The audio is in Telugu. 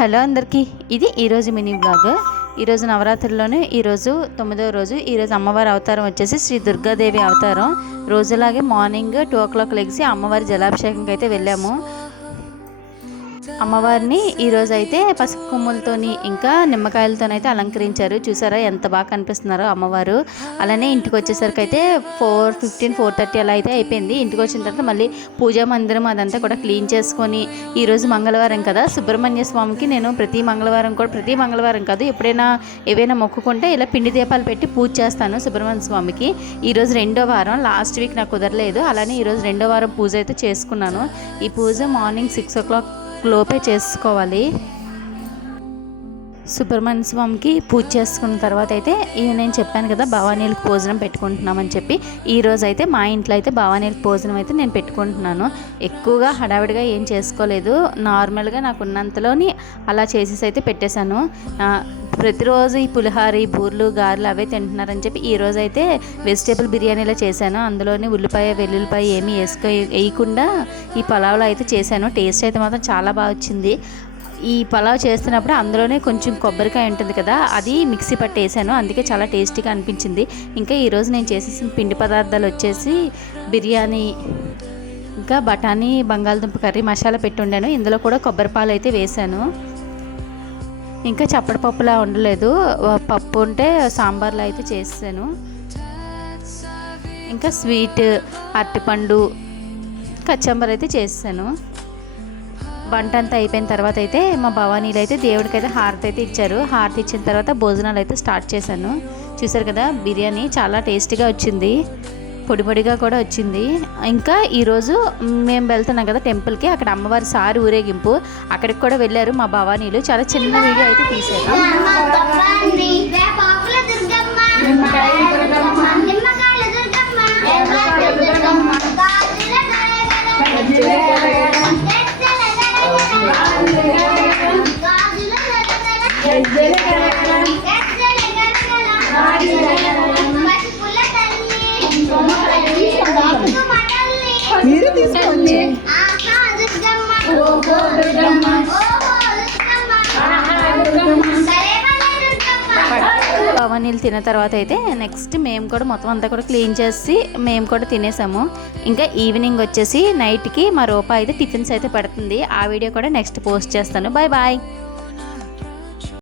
హలో అందరికీ, ఇది ఈరోజు మినీ బ్లాగ్. ఈరోజు నవరాత్రుల్లోనే ఈరోజు 9వ రోజు. ఈరోజు అమ్మవారి అవతారం వచ్చేసి శ్రీ దుర్గాదేవి అవతారం. రోజులాగే మార్నింగ్ 2 o'clock లెగిసి అమ్మవారి జలాభిషేకంకి అయితే వెళ్ళాము. అమ్మవారిని ఈరోజు అయితే పసుపు కొమ్ములతోని ఇంకా నిమ్మకాయలతోనైతే అలంకరించారు. చూసారా ఎంత బాగా కనిపిస్తున్నారో అమ్మవారు. అలానే ఇంటికి వచ్చేసరికి అయితే 4:15, 4:30 అలా అయితే అయిపోయింది. ఇంటికి వచ్చిన తర్వాత మళ్ళీ పూజా మందిరం అదంతా కూడా క్లీన్ చేసుకొని, ఈరోజు మంగళవారం కదా, సుబ్రహ్మణ్య స్వామికి నేను ప్రతి మంగళవారం కాదు, ఎప్పుడైనా ఏవైనా మొక్కుకుంటే ఇలా పిండి దీపాలు పెట్టి పూజ చేస్తాను సుబ్రహ్మణ్య స్వామికి. ఈరోజు 2వ వారం, లాస్ట్ వీక్ నాకు కుదరలేదు. అలానే ఈరోజు 2వ వారం పూజ అయితే చేసుకున్నాను. ఈ పూజ మార్నింగ్ 6 o'clock లోపే చేసుకోవాలి. సుబ్రహ్మణ్య స్వామికి పూజ చేసుకున్న తర్వాత అయితే నేను చెప్పాను కదా భవానీలకు భోజనం పెట్టుకుంటున్నామని చెప్పి, ఈరోజు అయితే మా ఇంట్లో అయితే భవానీలకు భోజనం అయితే నేను పెట్టుకుంటున్నాను. ఎక్కువగా హడావిడిగా ఏం చేసుకోలేదు, నార్మల్గా నాకు ఉన్నంతలోని అలా చేసేసి అయితే పెట్టేశాను. ప్రతిరోజు ఈ పులిహార, బూర్లు, గారెలు అవే తింటున్నారని చెప్పి ఈరోజు అయితే వెజిటేబుల్ బిర్యానీలో చేశాను. అందులోని ఉల్లిపాయ, వెల్లుల్లిపాయ ఏమీ వేయకుండా ఈ పలావ్లో అయితే చేశాను. టేస్ట్ అయితే మాత్రం చాలా బాగా వచ్చింది. ఈ పలావ్ చేస్తున్నప్పుడు అందులోనే కొంచెం కొబ్బరికాయ ఉంటుంది కదా, అది మిక్సీ పట్టి వేసాను, అందుకే చాలా టేస్టీగా అనిపించింది. ఇంకా ఈరోజు నేను చేసేసిన పిండి పదార్థాలు వచ్చేసి బిర్యానీ, ఇంకా బఠానీ బంగాళదుంప కర్రీ మసాలా పెట్టి ఉండాను. ఇందులో కూడా కొబ్బరి పాలు అయితే వేసాను. ఇంకా చప్పటి పప్పులా ఉండలేదు, పప్పు ఉంటే సాంబార్లో అయితే చేసాను. ఇంకా స్వీట్, అరటిపండు, కచ్చంబర్ అయితే చేసాను. వంట అంతా అయిపోయిన తర్వాత అయితే మా భవానీలు అయితే దేవుడికి అయితే హారతి అయితే ఇచ్చారు. హారతి ఇచ్చిన తర్వాత భోజనాలు అయితే స్టార్ట్ చేశాను. చూసారు కదా, బిర్యానీ చాలా టేస్టీగా వచ్చింది, పొడి పొడిగా కూడా వచ్చింది. ఇంకా ఈరోజు మేము వెళ్తున్నాం కదా టెంపుల్కి, అక్కడ అమ్మవారి సారి ఊరేగింపు, అక్కడికి కూడా వెళ్ళారు మా భవానీలు. చాలా చిన్న వీడియో అయితే తీశారు. మీరు తీసుకోండి. భవానీలు తిన్న తర్వాత అయితే నెక్స్ట్ మేము కూడా మొత్తం అంతా కూడా క్లీన్ చేసి మేము కూడా తినేసాము. ఇంకా ఈవినింగ్ వచ్చేసి నైట్కి మా రూప అయితే టిఫిన్స్ అయితే పెడుతుంది. ఆ వీడియో కూడా నెక్స్ట్ పోస్ట్ చేస్తాను. Bye bye.